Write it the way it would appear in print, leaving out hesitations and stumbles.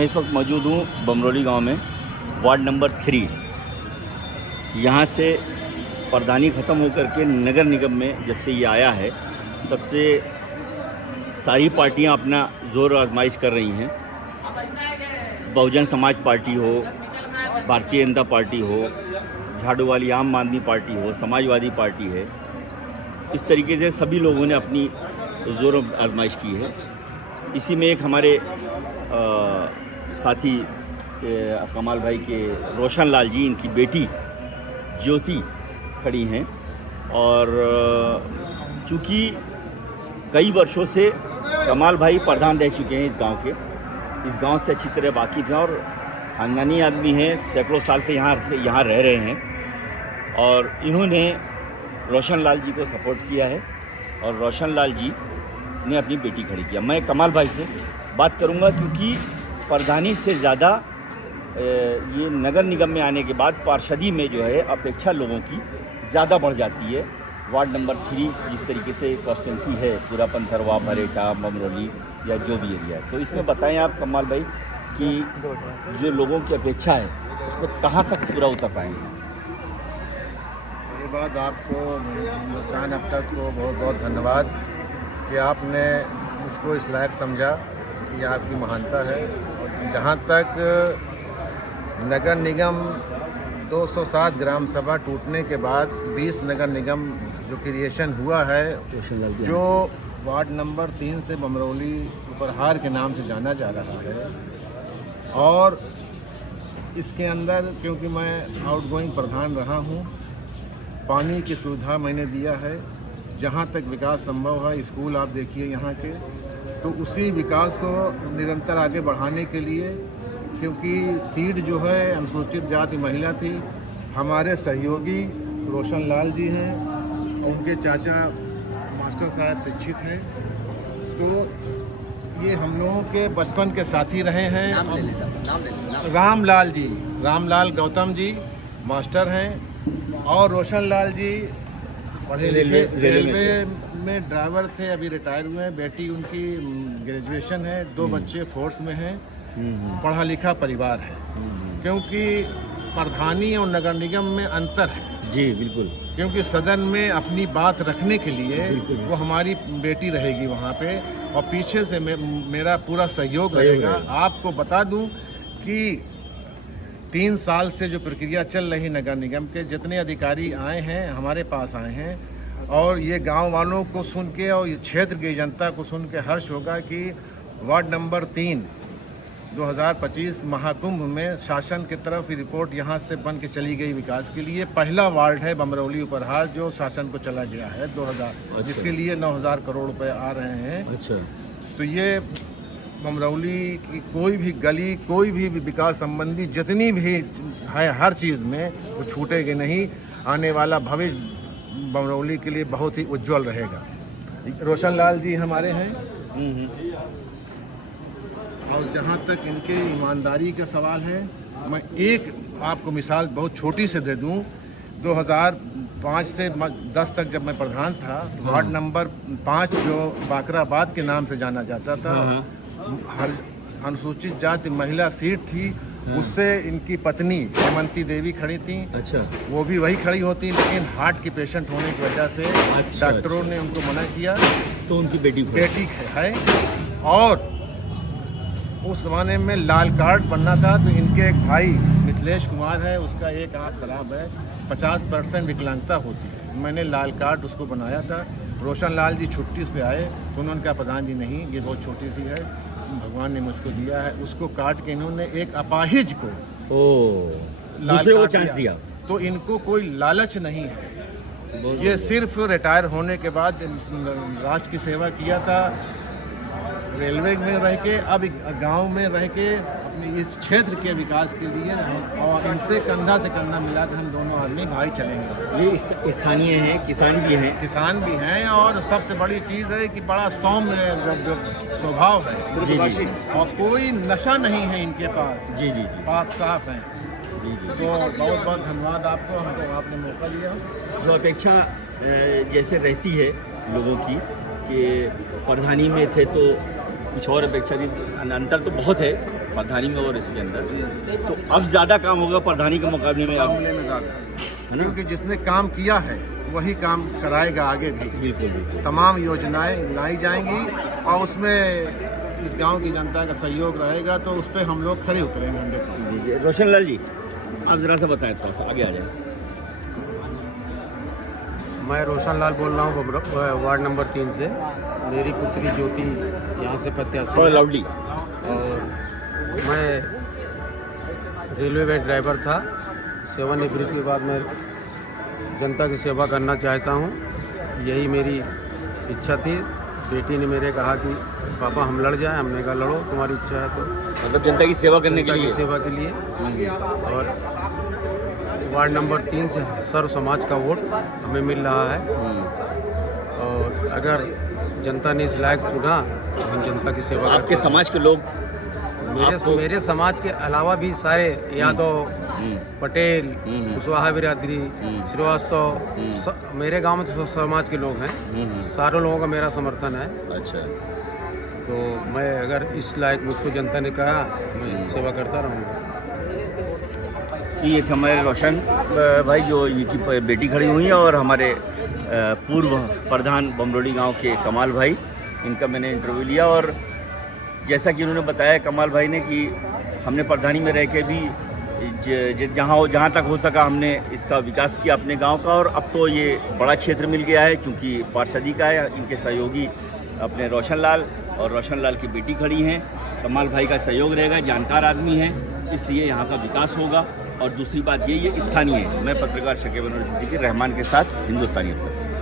मैं इस वक्त मौजूद हूँ बमरौली गांव में, वार्ड नंबर 3। यहाँ से प्रधानी ख़त्म होकर के नगर निगम में जब से ये आया है तब से सारी पार्टियाँ अपना ज़ोर आजमाइश कर रही हैं। बहुजन समाज पार्टी हो, भारतीय जनता पार्टी हो, झाड़ू वाली आम आदमी पार्टी हो, समाजवादी पार्टी है, इस तरीके से सभी लोगों ने अपनी ज़ोर आजमाइश की है। इसी में एक हमारे साथी कमाल भाई के रोशन लाल जी, इनकी बेटी ज्योति खड़ी हैं और चूँकि कई वर्षों से कमाल भाई प्रधान रह चुके हैं इस गांव से अच्छी तरह वाकिफ़ हैं और ख़ानदानी आदमी हैं, सैकड़ों साल से यहाँ रह रहे हैं और इन्होंने रोशन लाल जी को सपोर्ट किया है और रोशन लाल जी ने अपनी बेटी खड़ी किया। मैं कमाल भाई से बात करूंगा क्योंकि प्रधानी से ज़्यादा ये नगर निगम में आने के बाद पार्षदी में जो है अपेक्षा लोगों की ज़्यादा बढ़ जाती है। वार्ड नंबर 3 जिस तरीके से कॉन्स्टिट्यूंसी है, पूरा पंथरवा, भरेटा, बमरौली या जो भी एरिया है, तो इसमें बताएं आप कमाल भाई कि जो लोगों की अपेक्षा है उसमें कहाँ तक पूरा उतर पाएंगे। ये बात आपको हिंदुस्तान अब तक को बहुत बहुत धन्यवाद कि आपने मुझको इस लायक समझा, ये आपकी महानता है। और जहाँ तक नगर निगम 207 ग्राम सभा टूटने के बाद 20 नगर निगम जो क्रिएशन हुआ है, जो वार्ड नंबर 3 से बमरौली उपहार के नाम से जाना जा रहा है, और इसके अंदर क्योंकि मैं आउटगोइंग प्रधान रहा हूँ, पानी की सुविधा मैंने दिया है, जहाँ तक विकास संभव है। स्कूल आप देखिए यहाँ के, तो उसी विकास को निरंतर आगे बढ़ाने के लिए, क्योंकि सीट जो है अनुसूचित जाति महिला थी, हमारे सहयोगी रोशन लाल जी हैं, उनके चाचा मास्टर साहब शिक्षित हैं, तो ये हम लोगों के बचपन के साथी रहे हैं। रामलाल गौतम जी मास्टर हैं और रोशन लाल जी पढ़े लिखे रेलवे में ड्राइवर थे, अभी रिटायर हुए हैं। बेटी उनकी ग्रेजुएशन है, 2 बच्चे फोर्स में हैं, पढ़ा लिखा परिवार है। क्योंकि प्रधानी और नगर निगम में अंतर है। जी बिल्कुल, क्योंकि सदन में अपनी बात रखने के लिए वो हमारी बेटी रहेगी वहाँ पे, और पीछे से मेरा पूरा सहयोग रहेगा। आपको बता दूं कि 3 साल से जो प्रक्रिया चल रही नगर निगम के, जितने अधिकारी आए हैं हमारे पास आए हैं, और ये गांव वालों को सुन के और ये क्षेत्र की जनता को सुन के हर्ष होगा कि वार्ड नंबर 3 2025 महाकुंभ में शासन की तरफ रिपोर्ट यहाँ से बन के चली गई विकास के लिए। पहला वार्ड है बमरौली उपहार जो शासन को चला गया है 2000, जिसके लिए 9000 करोड़ रुपए आ रहे हैं। अच्छा, तो ये बमरौली की कोई भी गली, कोई भी विकास संबंधी जितनी भी है, हर चीज़ में वो छूटेगी नहीं। आने वाला भविष्य बमरौली के लिए बहुत ही उज्जवल रहेगा। रोशन लाल जी हमारे हैं। और जहाँ तक इनके ईमानदारी का सवाल है, मैं एक आपको मिसाल बहुत छोटी से दे दूँ। 2005 से 10 तक जब मैं प्रधान था, वार्ड नंबर 5 जो बाकराबाद के नाम से जाना जाता था, हर अनुसूचित जाति महिला सीट थी, उससे इनकी पत्नी हेमंती देवी खड़ी थी। अच्छा, वो भी वही खड़ी होती, लेकिन हार्ट की पेशेंट होने की वजह से डॉक्टरों ने उनको मना किया, तो उनकी बेटी है। और उस ज़माने में लाल कार्ड बनना था, तो इनके एक भाई मिथिलेश कुमार है, उसका एक आँख खराब है, 50% विकलांगता होती है। मैंने लाल कार्ड उसको बनाया था। रोशन लाल जी छुट्टी पे आए तो उन्होंने कहा प्रधान जी नहीं, ये बहुत छोटी सी है, भगवान ने मुझको दिया है। उसको काट के इन्होंने एक अपाहिज को दूसरे को चांस दिया। तो इनको कोई लालच नहीं है, ये सिर्फ रिटायर होने के बाद राष्ट्र की सेवा किया था, रेलवे में रह के, अब गांव में रह के अपने इस क्षेत्र के विकास के लिए, और इनसे कंधा से कंधा मिलाकर हम दोनों आदमी भाई चलेंगे। ये स्थानीय हैं, किसान भी हैं, और सबसे बड़ी चीज़ है कि बड़ा सौम्य स्वभाव है, और कोई नशा नहीं है इनके पास। जी, पाक साफ हैं। तो बहुत बहुत धन्यवाद आपको, हमको आपने मौका दिया। जो अपेक्षा जैसे रहती है लोगों की कि प्रधानी में थे तो कुछ और अपेक्षा थी, अंतर तो बहुत है, प्रधानी में और इसके अंदर, तो अब ज़्यादा काम होगा प्रधानी के मुकाबले में अब, मामले में ज़्यादा है ना? क्योंकि जिसने काम किया है वही काम कराएगा आगे भी। बिल्कुल बिल्कुल। तमाम योजनाएं लाई जाएंगी और उसमें इस गांव की जनता का सहयोग रहेगा, तो उस पर हम लोग खड़े उतरेंगे 100%। जी, रोशन लाल जी, आप ज़रा सा बताएं, थोड़ा सा आगे आ जाए। मैं रोशन लाल बोल रहा हूँ वार्ड नंबर 3 से। मेरी पुत्री ज्योति यहाँ से प्रत्याशी थोड़ा है लाउडली। और मैं रेलवे में ड्राइवर था। सेवानिवृत्ति के बाद मैं जनता की सेवा करना चाहता हूँ, यही मेरी इच्छा थी। बेटी ने मेरे कहा कि पापा हम लड़ जाएं, हमने कहा लड़ो, तुम्हारी इच्छा है तो। मतलब जनता की सेवा करने के जनता लिए। की सेवा के लिए। और वार्ड नंबर 3 से सर्व समाज का वोट हमें मिल रहा है और अगर जनता ने इस लायक चुना तो हम जनता की सेवा आपके करते हैं। समाज के लोग मेरे समाज के अलावा भी सारे यादव, पटेल, कुशवाहा बिरादरी, श्रीवास्तव, मेरे गांव में तो सब समाज के लोग हैं। सारे लोगों का मेरा समर्थन है। अच्छा, तो मैं अगर इस लायक मुझको जनता ने कहा मैं सेवा करता रहूँगा। ये थे हमारे रोशन भाई जो इनकी बेटी खड़ी हुई है, और हमारे पूर्व प्रधान बमरोड़ी गांव के कमाल भाई, इनका मैंने इंटरव्यू लिया। और जैसा कि उन्होंने बताया कमाल भाई ने कि हमने प्रधानी में रह के भी जहाँ तक हो सका हमने इसका विकास किया अपने गांव का, और अब तो ये बड़ा क्षेत्र मिल गया है क्योंकि पार्षदी का है। इनके सहयोगी अपने रोशन लाल और रोशन लाल की बेटी खड़ी हैं। कमाल भाई का सहयोग रहेगा, जानकार आदमी है, इसलिए यहाँ का विकास होगा। और दूसरी बात ये स्थानीय है। मैं पत्रकार शकीब अनवर सिद्दीकी रहमान के साथ, हिंदुस्तानी अब तक से।